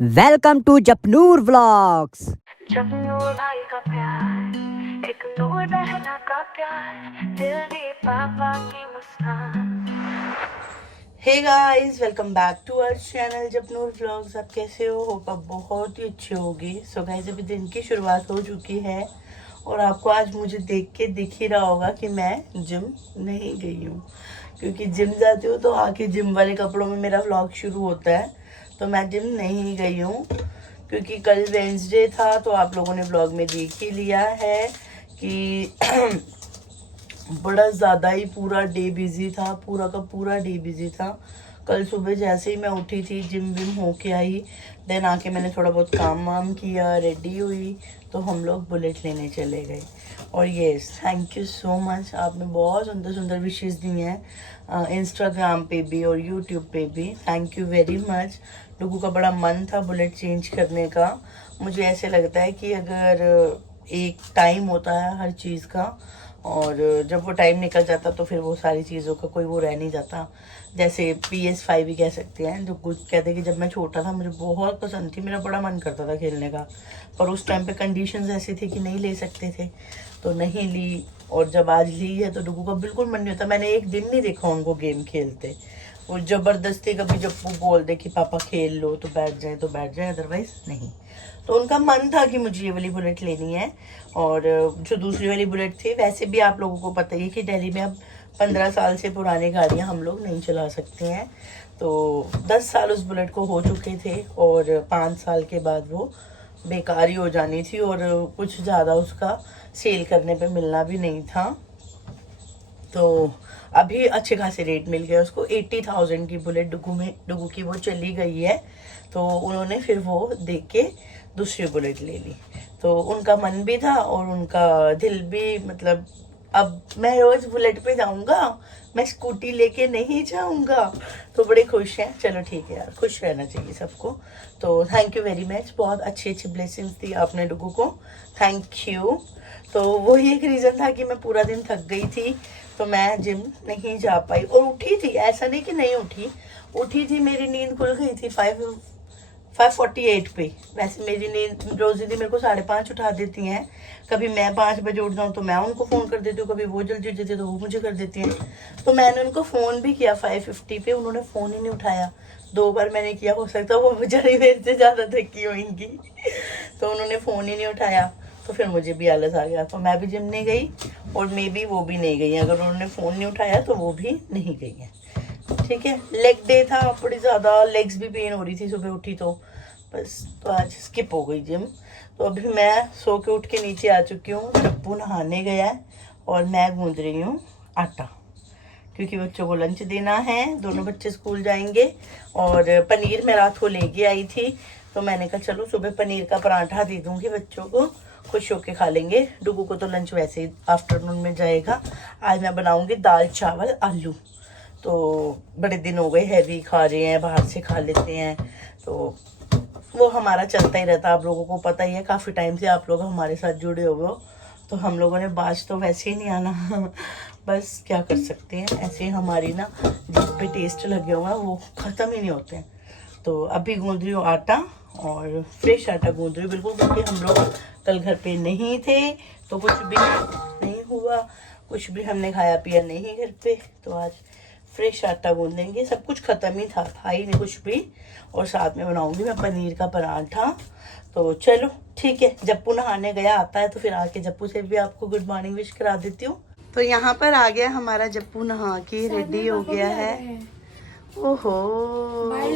Welcome to Japnoor vlogs. Japnoor भाई का प्यार, एक नूर बहना का प्यार, दिल दे पापा की मुस्कान। Hey guys, welcome back to our channel Japnoor vlogs. आप कैसे हो? होप आप बहुत ही अच्छे होगी। सो गाइस, अभी दिन की शुरुआत हो चुकी है और आपको आज मुझे देख के दिख ही रहा होगा कि मैं जिम नहीं गई हूँ, क्योंकि जिम जाती हूँ तो आके जिम वाले कपड़ों में मेरा व्लॉग शुरू होता है। तो मैं जिम नहीं गई हूँ क्योंकि कल वेंसडे था, तो आप लोगों ने व्लॉग में देख ही लिया है कि बड़ा ज़्यादा ही पूरा डे बिजी था, पूरा का पूरा डे बिजी था। कल सुबह जैसे ही मैं उठी थी, जिम विम होके आई, देन आके मैंने थोड़ा बहुत काम वाम किया, रेडी हुई, तो हम लोग बुलेट लेने चले गए। और yes, thank you so much, आपने बहुत सुंदर सुंदर विशेष दी हैं इंस्टाग्राम पे भी और यूट्यूब पे भी। Thank you very much. लोगों का बड़ा मन था बुलेट चेंज करने का। मुझे ऐसे लगता है कि अगर एक टाइम होता है हर चीज़ का, और जब वो टाइम निकल जाता तो फिर वो सारी चीज़ों का कोई वो रह नहीं जाता। जैसे PS5 भी कह सकते हैं, जो कुछ कहते हैं कि जब मैं छोटा था मुझे बहुत पसंद थी, मेरा बड़ा मन करता था खेलने का, पर उस टाइम पे कंडीशंस ऐसे थे कि नहीं ले सकते थे, तो नहीं ली। और जब आज ली है तो डुगू का बिल्कुल मन नहीं होता। मैंने एक दिन नहीं देखा उनको गेम खेलते। वो ज़बरदस्ती कभी जब वो बोल दे कि पापा खेल लो तो बैठ जाए, अदरवाइज नहीं। तो उनका मन था कि मुझे ये वाली बुलेट लेनी है। और जो दूसरी वाली बुलेट थी, वैसे भी आप लोगों को पता ही है कि दिल्ली में अब 15 साल से पुरानी गाड़ियां हम लोग नहीं चला सकते हैं। तो 10 साल उस बुलेट को हो चुके थे और 5 साल के बाद वो बेकार ही हो जानी थी और कुछ ज़्यादा उसका सेल करने पे मिलना भी नहीं था। तो अभी अच्छे खासे रेट मिल गया उसको। 80,000 की बुलेट डुगू की वो चली गई है, तो उन्होंने फिर वो देख के दूसरी बुलेट ले ली। तो उनका मन भी था और उनका दिल भी, मतलब अब मैं रोज बुलेट पे जाऊंगा, मैं स्कूटी लेके नहीं जाऊंगा। तो बड़े खुश हैं। चलो ठीक है यार, खुश रहना चाहिए सबको। तो थैंक यू वेरी मच, बहुत अच्छी अच्छी ब्लेसिंग्स दी आपने डुगू को, थैंक यू। तो वही एक रीज़न था कि मैं पूरा दिन थक गई थी, तो मैं जिम नहीं जा पाई। और उठी थी, ऐसा नहीं कि नहीं उठी, उठी थी, मेरी नींद खुल गई थी 5:48 पे। वैसे मेरी नींद रोजी दी मेरे को 5:30 उठा देती हैं। कभी मैं 5 बजे उठ जाऊँ तो मैं उनको फ़ोन कर देती हूँ, कभी वो जल्दी उठ जाती है तो वो मुझे कर देती हैं। तो मैंने उनको फ़ोन भी किया 5:50 पे, उन्होंने फ़ोन ही नहीं उठाया। 2 बार मैंने किया, हो सकता है वो बेचारी मेरे से ज़्यादा थकी होंगी तो उन्होंने फ़ोन ही नहीं उठाया। तो फिर मुझे भी आलस आ गया, तो मैं भी जिम नहीं गई और मे बी वो भी नहीं गई हैं। अगर उन्होंने फ़ोन नहीं उठाया तो वो भी नहीं गई हैं। ठीक है, लेग डे था, बड़ी ज़्यादा लेग्स भी पेन हो रही थी सुबह उठी तो बस, तो आज स्किप हो गई जिम। तो अभी मैं सो के उठ के नीचे आ चुकी हूँ, टप्पू नहाने गया है और मैं गूंद रही हूँ आटा, क्योंकि बच्चों को लंच देना है, दोनों बच्चे स्कूल जाएंगे। और पनीर मैं रात को लेके आई थी, तो मैंने कहा चलो सुबह पनीर का पराठा दे दूँगी, बच्चों को खुश होके खा लेंगे। डुगू को तो लंच वैसे ही आफ्टरनून में जाएगा। आज मैं बनाऊँगी दाल चावल आलू। तो बड़े दिन हो गए हैवी खा रहे हैं, बाहर से खा लेते हैं, तो वो हमारा चलता ही रहता है। आप लोगों को पता ही है, काफ़ी टाइम से आप लोग हमारे साथ जुड़े हुए हो, तो हम लोगों ने बाज तो वैसे ही नहीं आना बस क्या कर सकते हैं, ऐसे हमारी ना जिस पे टेस्ट लगे हुए हैं वो ख़त्म ही नहीं होते हैं। तो अभी गूंद रही हूँ आटा, और फ्रेश आटा गूंद रही हूँ बिल्कुल, क्योंकि हम लोग कल घर पे नहीं थे, तो कुछ भी नहीं हुआ, कुछ भी हमने खाया पिया नहीं घर पे। तो आज फ्रेश आटा गूंदेंगे, सब कुछ ख़त्म ही था ही नहीं कुछ भी। और साथ में बनाऊंगी मैं पनीर का पराठा। तो चलो ठीक है, जप्पू नहाने गया, आता है तो फिर आके जप्पू से भी आपको गुड मॉर्निंग विश करा देती हूँ। तो यहाँ पर आ गया हमारा जप्पू, नहा के रेडी हो गया है। ओहो,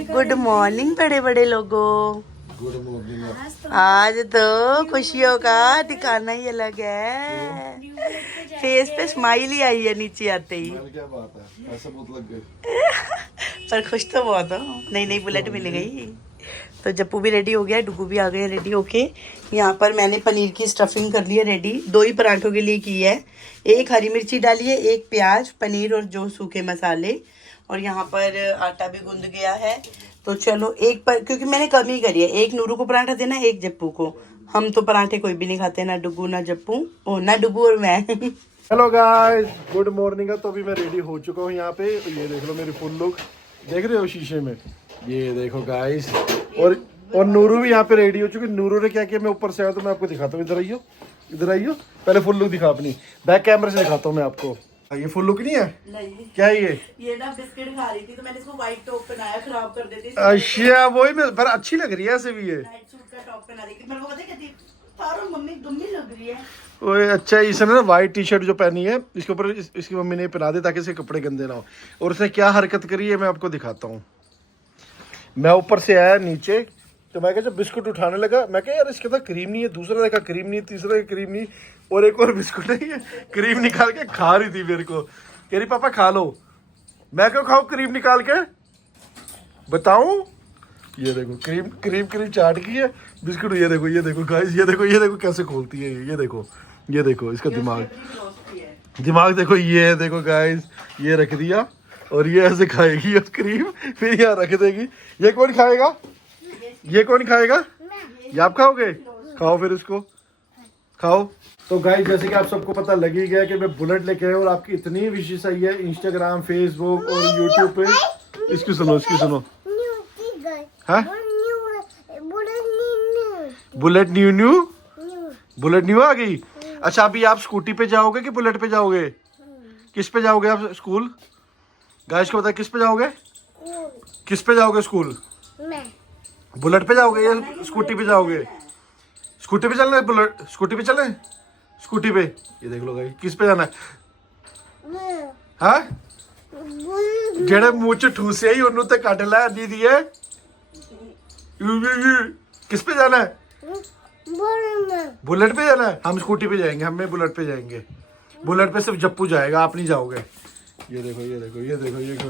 गुड मॉर्निंग बड़े बड़े लोगों। Good morning. आज तो खुशियों का ठिकाना ही अलग है, फेस पे स्माइल ही आई है नीचे आते ही। क्या बात है, पैसे बहुत लग गए पर खुश तो बहुत हो, नई नई बुलेट मिल गई। तो जप्पू भी रेडी हो गया, डुगू भी आ गए रेडी होके। यहाँ पर मैंने पनीर की स्टफिंग कर ली है रेडी, 2 ही पराठों के लिए की है। एक हरी मिर्ची डाली है, एक प्याज, पनीर और जो सूखे मसाले। और यहाँ पर आटा भी गूंद गया है। तो चलो एक पर, क्योंकि मैंने कम ही करी है, एक नूरू को पराठा देना, एक जप्पू को। हम तो पराठे कोई भी नहीं खाते, ना डुगू ना जप्पू, और ना डुगू और मैं हेलो गाइस, गुड मॉर्निंग। तो अभी मैं रेडी हो चुका हूँ यहाँ पे। तो ये देख लो मेरी फुल लुक, देख रहे हो शीशे में, ये देखो गाइस। और और नूरू भी यहाँ पे रेडी हो चुकी। नूरू ने क्या किया, मैं ऊपर से आया तो मैं आपको दिखाता हूँ। इधर आइयो, इधर आइयो। पहले फुल लुक दिखा अपनी, बैक कैमरे से दिखाता हूँ मैं आपको। ये फुल लुक नहीं है? नहीं, क्या है ये ना बिस्किट खा रही थी तो मैंने इसको व्हाइट टॉप पहनाया, खराब कर देती। अच्छा वही मैं, पर अच्छी लग रही है ऐसे भी ये। नाइट सूट का टॉप पहना रही थी, मेरे को पता है कहती तारो मम्मी गम्मी लग रही है। ओए अच्छा, इसने ना व्हाइट टी शर्ट जो पहनी है इसके ऊपर इसकी मम्मी ने पहना दी ताकि इसके कपड़े गंदे ना हो। और उसने क्या हरकत करी है मैं आपको दिखाता हूँ। मैं ऊपर से आया नीचे तो मैं जब बिस्कुट उठाने लगा, मैं कहा यार इसके अंदर क्रीम नहीं है। दूसरा देखा क्रीम नहीं है, तीसरा देखा क्रीम नहीं, और एक और बिस्कुट नहीं है। क्रीम निकाल के खा रही थी मेरे को, कह रही पापा खा लो। मैं क्यों खाऊं क्रीम निकाल के, बताऊं? ये देखो क्रीम क्रीम क्रीम चाट की है बिस्कुट। ये देखो गाइस, ये देखो कैसे खोलती है ये देखो इसका दिमाग देखो। ये देखो गाइस, ये रख दिया और ये ऐसे खाएगी और क्रीम फिर यहाँ रख देगी। ये कौन खाएगा, ये कौन खाएगा? ये आप खाओगे? खाओ फिर इसको खाओ। तो गाइस जैसे कि आप सबको पता लग ही गया कि मैं बुलेट लेके आया और आपकी इतनी विशेष आई है इंस्टाग्राम, फेसबुक और यूट्यूब पे। इसकी सुनो हाँ, बुलेट न्यू आ गई। अच्छा अभी आप स्कूटी पे जाओगे कि बुलेट पे जाओगे? किस पे जाओगे आप स्कूल? गाइस को पता है किस पे जाओगे? किस पे जाओगे स्कूल? बुलेट पे जाओगे या स्कूटी पे जाओगे? स्कूटी पे चलना है, बुलेट स्कूटी पे चले? स्कूटी पे। ये देख लो गाइस किस पे जाना है? हाँ जेड़े मुंह च ठूसे ही उन्होंने तो कट ला दी दी है। किस पे जाना है? बुलेट पे जाना है। हम स्कूटी पे जाएंगे, हमें बुलेट पे जाएंगे। बुलेट पे सिर्फ जप्पू जाएगा, आप नहीं जाओगे। ये देखो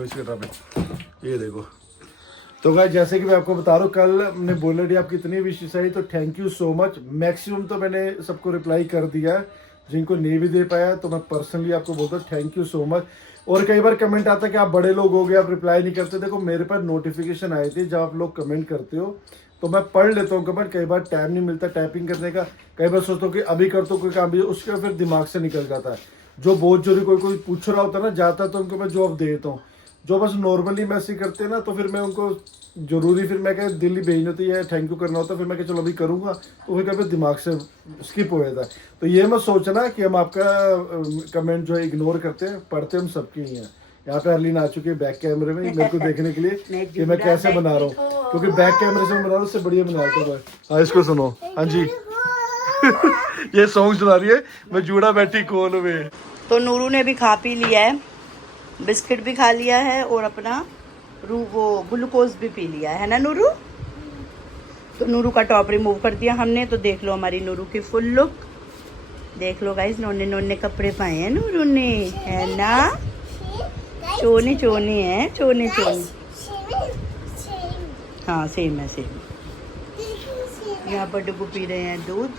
इसके पे ये देखो। तो गाइस जैसे कि मैं आपको बता रहा हूँ, कल हमने बुलेट आपकी इतनी विशेष आई तो thank you so much. Maximum तो मैंने सबको रिप्लाई कर दिया है, जिनको नहीं भी दे पाया तो मैं पर्सनली आपको बोलता हूँ थैंक यू सो मच। और कई बार कमेंट आता है कि आप बड़े लोग हो गए, आप रिप्लाई नहीं करते। देखो मेरे पास नोटिफिकेशन आई थी, जब आप लोग कमेंट करते हो तो मैं पढ़ लेता हूँ कमेंट। कई बार टाइम नहीं मिलता टाइपिंग करने का, कई बार सोचता हूँ कि अभी कर तो कोई काम भी, उसका फिर दिमाग से निकल जाता है। जो बहुत जरूरी कोई पूछ रहा होता है ना जाता तो उनको मैं जवाब दे देता हूँ। जो बस नॉर्मली मैसेज करते हैं ना तो फिर मैं उनको जरूरी फिर मैं क्या दिल्ली भेजनी होती है, थैंक यू करना होता है, फिर मैं क्या चलो अभी करूँगा तो फिर कभी दिमाग से स्किप हो जाता है। तो ये मत सोचना कि हम आपका कमेंट जो है इग्नोर करते हैं, पढ़ते हम सबके ही हैं। यहाँ पे अर्लीन आ चुकी है बैक कैमरे में मेरे को देखने के लिए कि मैं कैसे बना रहा हूँ, क्योंकि बैक कैमरे से मैं बना रहा हूँ उससे बढ़िया बना रहा हूँ। हाँ इसको सुनो, हाँ जी ये सॉन्ग सुना रही है, मैं जूड़ा बैठी खोल में। तो नूरू ने भी खा पी लिया है, बिस्किट भी खा लिया है और अपना वो ग्लूकोज भी पी लिया है ना नूरू। तो नूरू का टॉप रिमूव कर दिया हमने। तो देख लो हमारी नूरू की फुल लुक, देख लो गाइस नोने कपड़े पाए हैं नूरू ने, है ना? चोने है, चोने। हाँ सेम है सेम। यहाँ पर डुगू पी रहे हैं दूध।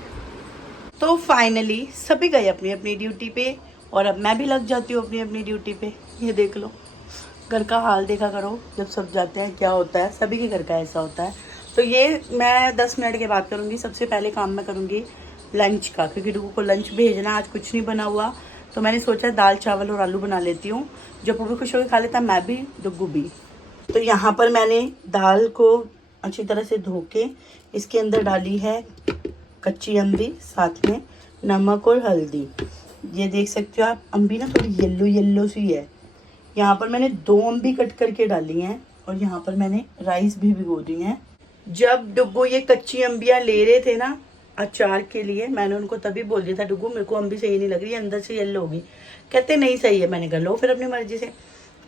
तो फाइनली सभी गए अपनी अपनी ड्यूटी पे और अब मैं भी लग जाती हूँ अपनी अपनी ड्यूटी पे। ये देख लो घर का हाल देखा करो, जब सब जाते हैं क्या होता है, सभी के घर का ऐसा होता है। तो ये मैं 10 मिनट के बाद करूँगी। सबसे पहले काम मैं करूँगी लंच का, क्योंकि डुगू को लंच भेजना, आज कुछ नहीं बना हुआ तो मैंने सोचा दाल चावल और आलू बना लेती हूँ। जब भी खुश होकर खा लेता, मैं भी डुगू भी। तो यहाँ पर मैंने दाल को अच्छी तरह से धो के इसके अंदर डाली है कच्ची अम्बी, साथ में नमक और हल्दी। ये देख सकते हो आप, अम्बी ना थोड़ी येलो येलो सी है। यहाँ पर मैंने 2 अम्बी कट करके डाली हैं और यहाँ पर मैंने राइस भी भिगो दी हैं। जब डुगू ये कच्ची अम्बियाँ ले रहे थे ना अचार के लिए, मैंने उनको तभी बोल दिया था डुगू मेरे को अम्बी सही नहीं लग रही है, अंदर से येलो होगी। कहते नहीं सही है। मैंने कहा लो फिर अपनी मर्जी से।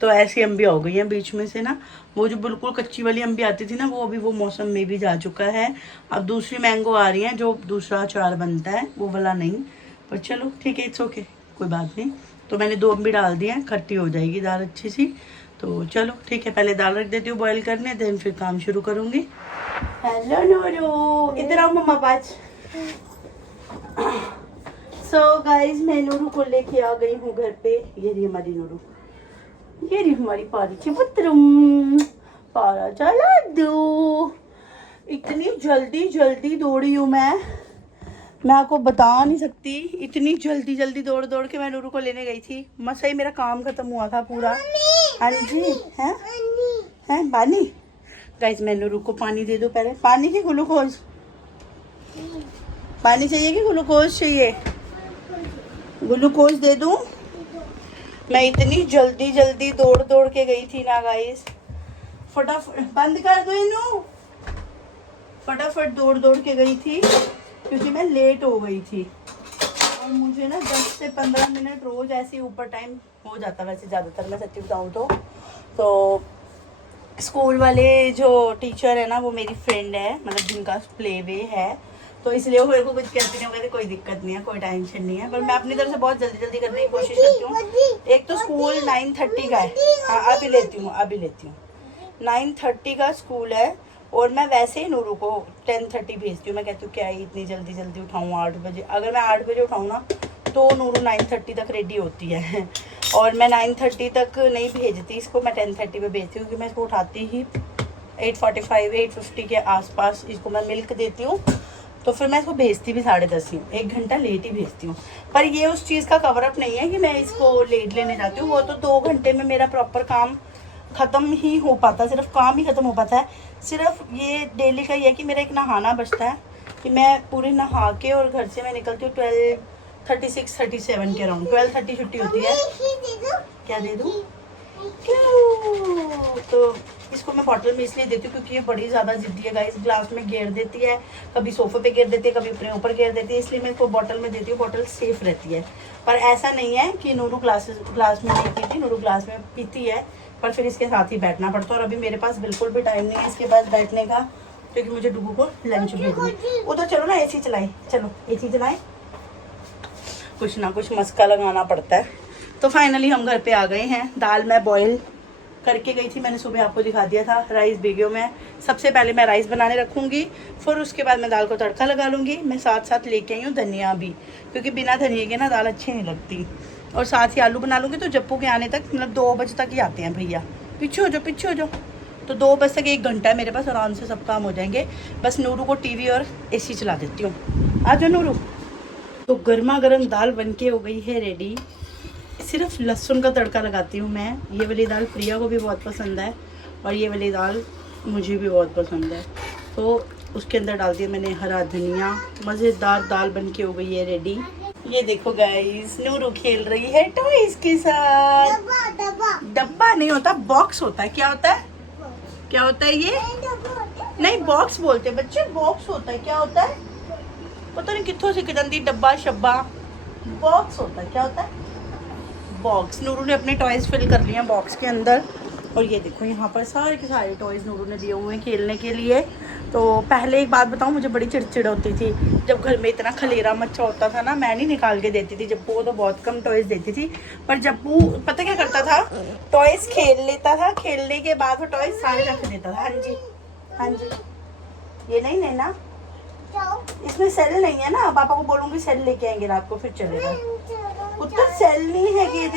तो ऐसी अम्बियाँ हो गई हैं बीच में से ना। वो जो बिल्कुल कच्ची वाली अम्बी आती थी ना, वो अभी वो मौसम में भी जा चुका है। अब दूसरी मैंगो आ रही है जो दूसरा अचार बनता है, वो वाला नहीं। पर चलो ठीक है, इट्स ओके, कोई बात नहीं। तो मैंने 2 अम्बी डाल दी हैं, खट्टी हो जाएगी दाल अच्छी सी। तो चलो ठीक है, पहले दाल रख देती हूँ बॉईल करने, देन फिर काम शुरू करूँगी। हेलो नूरू, इधर आओ मम्मा पास। सो गाइज मैं नूरू को लेके आ गई हूँ घर पे। ये रही हमारी नूरू, ये रही हमारी पारी चिपत्रम। पारा चला दो। इतनी जल्दी दौड़ी हूँ मैं आपको बता नहीं सकती। इतनी जल्दी दौड़ के मैं नूरू को लेने गई थी। मसा ही मेरा काम खत्म हुआ था पूरा। हाँ जी, हैं बानी। गाइस मैं नूरू को पानी दे दूं पहले। पानी की ग्लूकोज? पानी चाहिए कि ग्लूकोज चाहिए? ग्लूकोज दे दूं? मैं इतनी जल्दी जल्दी दौड़ दौड़ के गई थी ना गाइस, फटाफट बंद कर दो इनू, फटाफट दौड़ दौड़ के गई थी क्योंकि मैं लेट हो गई थी। और मुझे ना 10 से 15 मिनट रोज ऐसे ऊपर टाइम हो जाता वैसे ज़्यादातर, मैं सच्ची बताऊँ तो स्कूल वाले जो टीचर है ना वो मेरी फ्रेंड है, मतलब जिनका प्ले वे है, तो इसलिए वो मेरे को कुछ कहती नहीं, कहते कोई दिक्कत नहीं है, कोई टेंशन नहीं है। पर मैं अपनी तरफ से बहुत जल्दी जल्दी करने की कोशिश करती हूँ। एक तो स्कूल 9:30 का है, हाँ अभी लेती हूँ 9:30 का स्कूल है, और मैं वैसे ही नूरू को 10:30 भेजती हूँ। मैं कहती हूँ क्या है इतनी जल्दी जल्दी उठाऊँ 8 बजे, अगर मैं 8 बजे उठाऊँ ना तो नूरू 9:30 तक रेडी होती है, और मैं 9:30 तक नहीं भेजती इसको, मैं 10:30 पे भेजती हूँ, क्योंकि मैं इसको उठाती ही 8:45 8:50 के आसपास इसको मैं मिल्क देती हूँ, तो फिर मैं इसको भेजती भी 10:30 ही हूँ, 1 घंटा लेट ही भेजती हूँ। पर ये उस चीज़ का कवर अप नहीं है कि मैं इसको लेट लेने जाती हूँ, वो तो 2 घंटे में मेरा प्रॉपर काम ख़त्म ही हो पाता है, सिर्फ काम ही ख़त्म हो पाता है। सिर्फ ये डेली का ही है कि मेरा एक नहाना बचता है, कि मैं पूरे नहा के और घर से मैं निकलती हूँ 12:36-37 के अराउंड, 12:30 छुट्टी होती है। क्या दे दूँ? क्यों? तो इसको मैं बॉटल में इसलिए देती हूँ क्योंकि ये बड़ी ज़्यादा जिद्दी है गाइस, ग्लास में घेर देती है, कभी सोफे पे घेर देती है, कभी अपने ऊपर घेर देती है, इसलिए मैं इसको बॉटल में देती हूँ, बॉटल सेफ रहती है। पर ऐसा नहीं है कि नूरू ग्लास में नहीं पीती, नूरू ग्लास में पीती है, पर फिर इसके साथ ही बैठना पड़ता है। और अभी मेरे पास बिल्कुल भी टाइम नहीं है इसके पास बैठने का, क्योंकि मुझे डुगू को लंच भेजना। उधर चलो ना, एसी चलाए, चलो एसी चलाए, कुछ ना कुछ मस्का लगाना पड़ता है। तो फाइनली हम घर पे आ गए हैं। दाल मैं बॉईल करके गई थी, मैंने सुबह आपको दिखा दिया था, राइस भिगो में। सबसे पहले मैं राइस बनाने रखूँगी, फिर उसके बाद मैं दाल को तड़का लगा लूँगी। मैं साथ साथ लेके आई हूँ धनिया भी, क्योंकि बिना धनिया के ना दाल अच्छी नहीं लगती। और साथ ही आलू बना लूँगी, तो जप्पू के आने तक, मतलब 2 बजे तक ही आते हैं भैया। पीछे हो जाओ, तो 2 बजे तक 1 घंटा है मेरे पास, आराम से सब काम हो जाएंगे। बस नूरू को टीवी और एसी चला देती हूँ। आ जाओ नूरू। तो गर्मा गर्म दाल बन के हो गई है रेडी। सिर्फ लहसुन का तड़का लगाती हूँ मैं। ये वाली दाल प्रिया को भी बहुत पसंद है, और ये वाली दाल मुझे भी बहुत पसंद है। तो उसके अंदर डाल दिया मैंने हरा धनिया। मज़ेदार दाल बन के हो गई है रेडी। ये देखो गाइस, नूरू खेल रही है टॉयज के साथ। डब्बा नहीं होता, बॉक्स होता है। क्या होता है? क्या होता है ये? नहीं, बॉक्स बोलते हैं बच्चे, बॉक्स होता है। क्या होता है? पता नहीं कितों से कितनी डब्बा शब्बा, बॉक्स होता है। क्या होता है? बॉक्स। नूरू ने अपने टॉयज फिल कर लिए हैं बॉक्स के अंदर, और ये देखो यहाँ पर सारे के सारे टॉयज नूरू ने दिए हुए हैं खेलने के लिए। तो पहले एक बात बताऊँ, मुझे बड़ी चिड़चिड़ होती थी जब घर में इतना खलेरा मच्चा होता था ना, मैं नहीं निकाल के देती थी जप्पू को, तो बहुत कम टॉयज देती थी। पर जप्पू पता क्या करता था, टॉयज खेल लेता था, खेलने के बाद वो टॉयज सारे रख देता था। हाँ जी, हाँ जी। ये नहीं लेना, इसमें सेल नहीं है ना, पापा को बोलूँगी सेल लेके आएंगे रात को, फिर चलेगा। उत्तर सेल नहीं है कि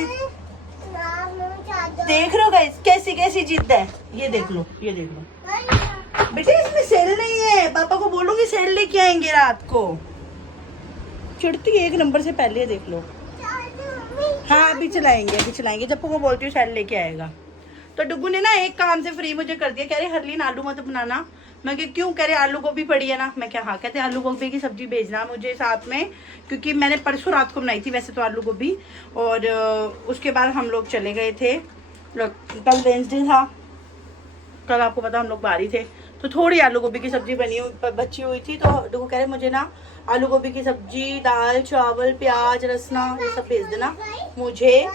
देख रहे हो गाइस कैसी कैसी जिद है। ये देख लो, ये देख लो बेटे, इसमें सेल नहीं है, पापा को बोलूंगी सेल लेके आएंगे रात को। चिड़ती 1 नंबर से पहले, देख लो। हाँ अभी चलाएंगे, जब को बोलती हूँ सेल लेके आएगा। तो डुगू ने ना एक काम से फ्री मुझे कर दिया, कह रहे हरलीन आलू मत बनाना। मैं कि क्यों? कह रहे आलू गोभी पड़ी है ना। मैं क्या? हाँ। कहते आलू गोभी की सब्जी भेजना मुझे साथ में, क्योंकि मैंने परसों रात को बनाई थी वैसे तो आलू गोभी। और उसके बाद हम लोग चले गए थे, कल वेंसडे था, कल आपको पता हम लोग बाहर ही थे, तो थोड़ी आलू गोभी की सब्जी बची हुई थी। तो डुगू कह रहे मुझे ना आलू गोभी की सब्जी, दाल, चावल, प्याज, रसना ये सब भेज देना, मुझे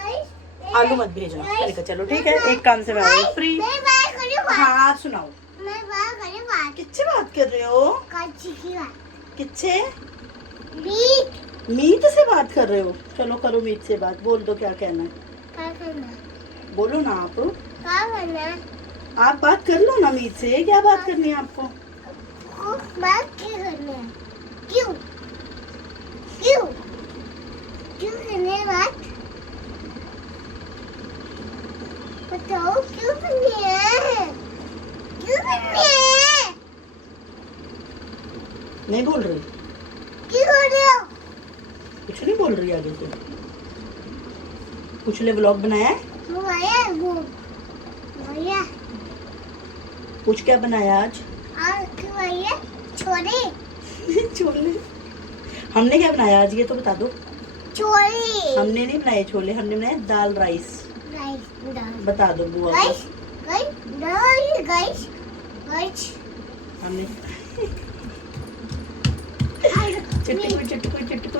आलू मत भेजना। मैंने कहा चलो ठीक है, एक काम से मैं फ्री। हाँ सुनाओ। किससे बात कर रहे हो? किससे? मीत से बात कर रहे हो? चलो करो मीत से बात, बोल दो क्या कहना है। बोलो ना आप बात कर लो ना मीत से। क्या बात करनी है आपको? बात करनी है। क्यों क्यों क्यों करनी है बात? बताओ क्यों करनी है? क्यों करनी है? नहीं बोल रही? क्यों कर रहे हो? कुछ नहीं बोल रही आगे से। कुछ ले व्लॉग बनाया है? वो आया वो आया। कुछ क्या बनाया आज? और क्या छोले छोले। हमने क्या बनाया आज ये तो बता दो। छोले हमने नहीं बनाए छोले, हमने बनाए दाल राइस। राइस दाल बता दो बुआ को। गाइस गाइस गाइस गाइस हमने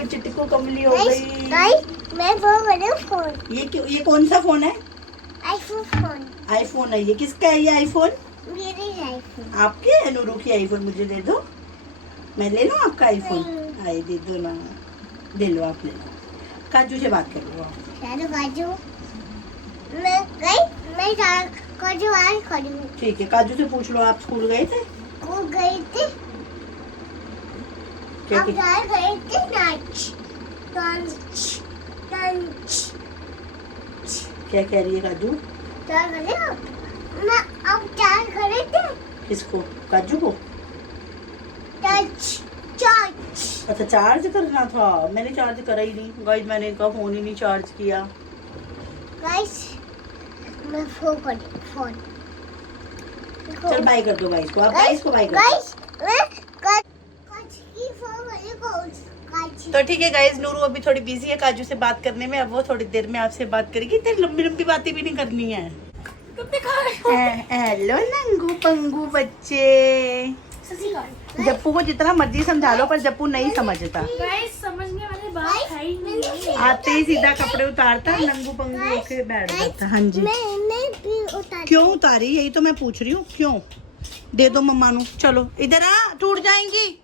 चिटकू कमली हो गई। गाइस मैं फोन बना फोन ये क्यों, ये कौन सा फोन है? आईफोन फोन आईफोन है ये। किसका है ये आईफोन? मेरे आईफोन आपके है? नूरू की आईफोन मुझे दे दो, मैं ले लूँ आपका आईफोन। आई दे दो ना, दे लो आप, ले लो। काजू से बात कर लो आप। चलो काजू मैं काजू आज करूँ ठीक है, काजू से पूछ लो आप स्कूल गए थे? को गए थे क्या अब जा गए थे लंच लंच लंच क्या कह रही है काजू? क्या करे आप मैं अब चार करे थे किसको? काजू को? टच टच अच्छा चार्ज करना था, मैंने चार्ज करा ही नहीं गाइस, मैंने इनका फोन ही नहीं चार्ज किया। गाइस मैं फोन चल बाय कर दो गाइस को, आप गाइस को बाय कर दो। गाइस मैं काज की फोन वाले को काज तो ठीक है गाइस, नूरू अभी थोड़ी बिजी है काजू से बात करने में, अब वो थोड़ी देर में आपसे बात करेगी। तेरी लंबी लंबी बातें भी नहीं करनी है। हेलो नंगू पंगू बच्चे। जप्पू को जितना मर्जी समझा लो पर जप्पू नहीं समझता। समझने वाली बात है ही नहीं। आते ही सीधा कपड़े उतारता, नंगू पंगू होके बैठ जाता। हाँ जी, मैंने भी उतार क्यों उतारी? यही तो मैं पूछ रही हूँ, क्यों? दे दो मम्मा नु। चलो इधर आ, टूट जाएंगी।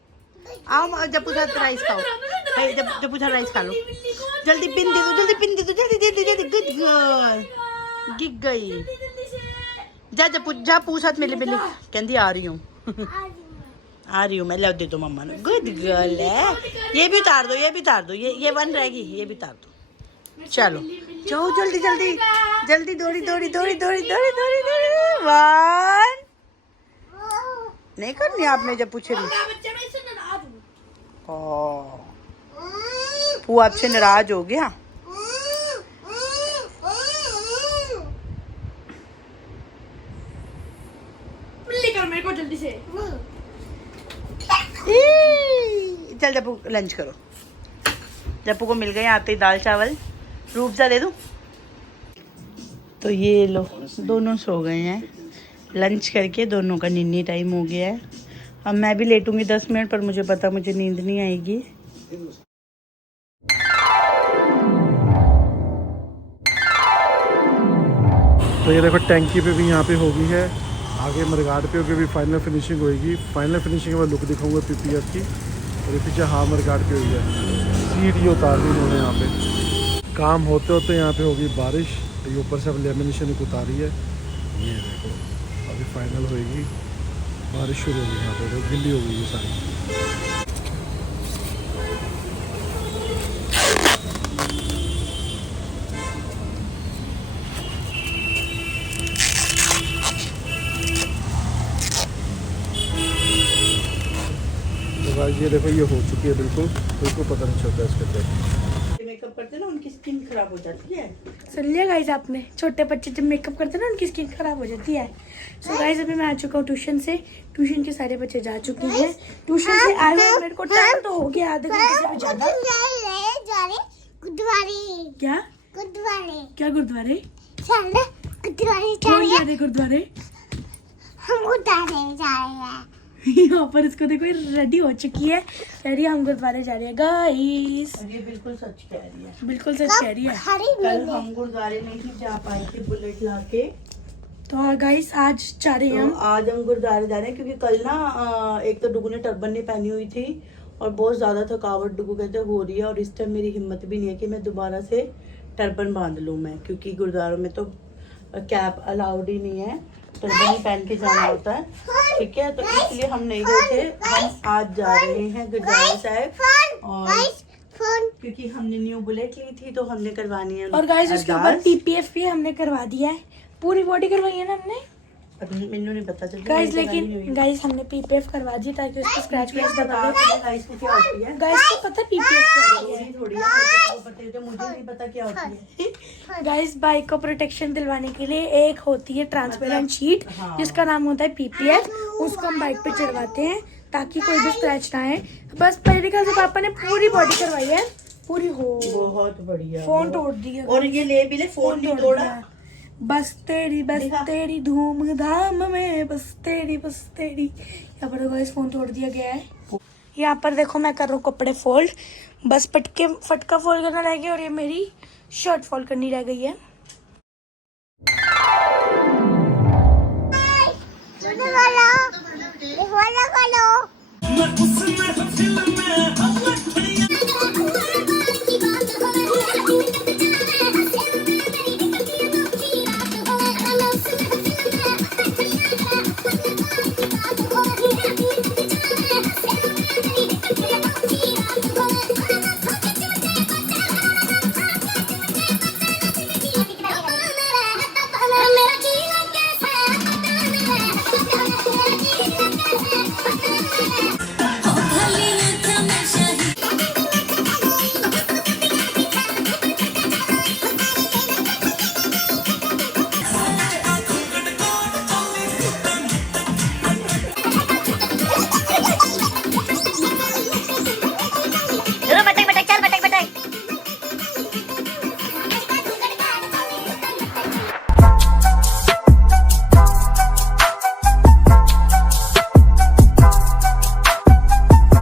आओ जप्पू साथ राइस खाओ, जप्पू साथ राइस खा लो। जल्दी पिन दे दो, जल्दी पिन दे दो, जल्दी जल्दी जल्दी। गुड गर्ल, गिग गई। जा जप्पू जा, पूछत मिले मिले कहती आ रही हूँ आ रही हूँ मैं। लो दे दो मम्मा ने। गुड गर्ल है। ये भी उतार दो, ये भी उतार दो, ये वन रहेगी, ये भी उतार दो। चलो जाओ जल्दी जल्दी जल्दी, दौड़ी दौड़ी दौड़ी दौड़ी दौड़ी दौड़ी दौड़ी। वन नहीं करनी आपने जब पूछे नहीं। वो आपसे नाराज हो गया। लेकर मेरे को जल्दी से। चल जप्पू लंच करो। जप्पू को मिल गए आते ही दाल चावल। रूपजा दे दूं? तो ये लो दोनों सो गए हैं, लंच करके दोनों का निन्नी टाइम हो गया है। अब मैं भी लेटूंगी 10 मिनट, पर मुझे पता मुझे नींद नहीं आएगी। तो ये देखो टैंकी पे भी यहाँ पे होगी है, आगे मरघाट पे होगी भी फाइनल फिनिशिंग होगी। फाइनल फिनिशिंग में लुक दिखाऊंगा पीपीएफ की। और ये पीछे हाँ मरघाट पे हुई है, सीट ये उतार दी उन्होंने। यहाँ पे काम होते होते यहाँ पे होगी बारिश, तो ये ऊपर से अब लेमिनेशन एक उतारी है। ये देखो अभी फाइनल होएगी, बारिश शुरू होगी यहाँ पे, तो गिल्ली होगी ये सारी। ये देखो ये हो चुकी है बिल्कुल, बिल्कुल पता नहीं चलता इसके अंदर। मेकअप करते ना उनकी स्किन खराब हो जाती है। सुन लिया गाइस आपने, छोटे बच्चे जब मेकअप करते हैं ना उनकी स्किन खराब हो जाती है। सो गाइस अभी मैं आ चुका हूँ ट्यूशन से। ट्यूशन के सारे बच्चे जा चुके हैं। ट्यूशन से आए हुए मेरे को टाइम तो हो गया आधे घंटे से भी ज्यादा। गुरुद्वारे क्या गुरुद्वारे क्या गुरुद्वारे? चल गुरुद्वारे कौन जा चल रहे गुरुद्वारे? हम गुरुद्वारे जा रहे हैं। यहाँ पर इसको देखो रेडी हो चुकी है, कह रही है हम गुरुद्वारे जा रहे हैं गाइस। ये बिल्कुल सच कह रही है, बिल्कुल सच कह रही है। कल हम गुरुद्वारे नहीं थी जा पाई थी बुलेट लाके, तो गाइस आज जा रहे हैं तो हम। आज हम गुरुद्वारे जा रहे हैं। क्योंकि कल ना एक तो डुगू ने टर्बन नहीं पहनी हुई थी और बहुत ज़्यादा थकावट डुगू कहते हो रही है, और इस टाइम मेरी हिम्मत भी नहीं है कि मैं दोबारा से टर्बन बांध लूँ मैं, क्योंकि गुरुद्वारों में तो कैप अलाउड ही नहीं है, टर्बन ही पहन के जाना होता है। ठीक है, तो इसलिए हम नहीं गए थे। हम आज जा रहे हैं गुरुद्वारा साहब, और क्योंकि हमने न्यू बुलेट ली थी तो हमने करवानी है। और गाइस उसके ऊपर अरदास। पीपीएफ भी हमने करवा दिया है, पूरी बॉडी करवाई है ना हमने। मैनू नहीं पता चल गाइस लेकिन गाइस हमने पीपीएफ करवा दी ताकि उसको स्क्रैच वैच दबा दे। गाइस को क्या होती है गाइस को पता है पीपीएफ क्या होती है? थोड़ी है पता है, मुझे नहीं पता क्या होती है। गाइस बाइक को प्रोटेक्शन दिलवाने के लिए एक होती है ट्रांसपेरेंट शीट हाँ। जिसका नाम होता है पीपीएफ। उसको हम बाइक पे चढ़वाते हैं ताकि कोई भी स्क्रैच ना आए। बस मेरे ख्याल से पापा ने पूरी बॉडी करवाई है पूरी। हो बहुत बढ़िया। फोन तोड़ दिया और ये ले भी ले, फोन नहीं तोड़ा। बस तेरी दिखा। धूमधाम में बस तेरी यहाँ पर गाइस फोन तोड़ दिया गया है। यहाँ पर देखो मैं कर रहा हूँ कपड़े फोल्ड, बस फटका फोल्ड करना रह गया और ये मेरी शर्ट फोल्ड करनी रह गई है। ये वाला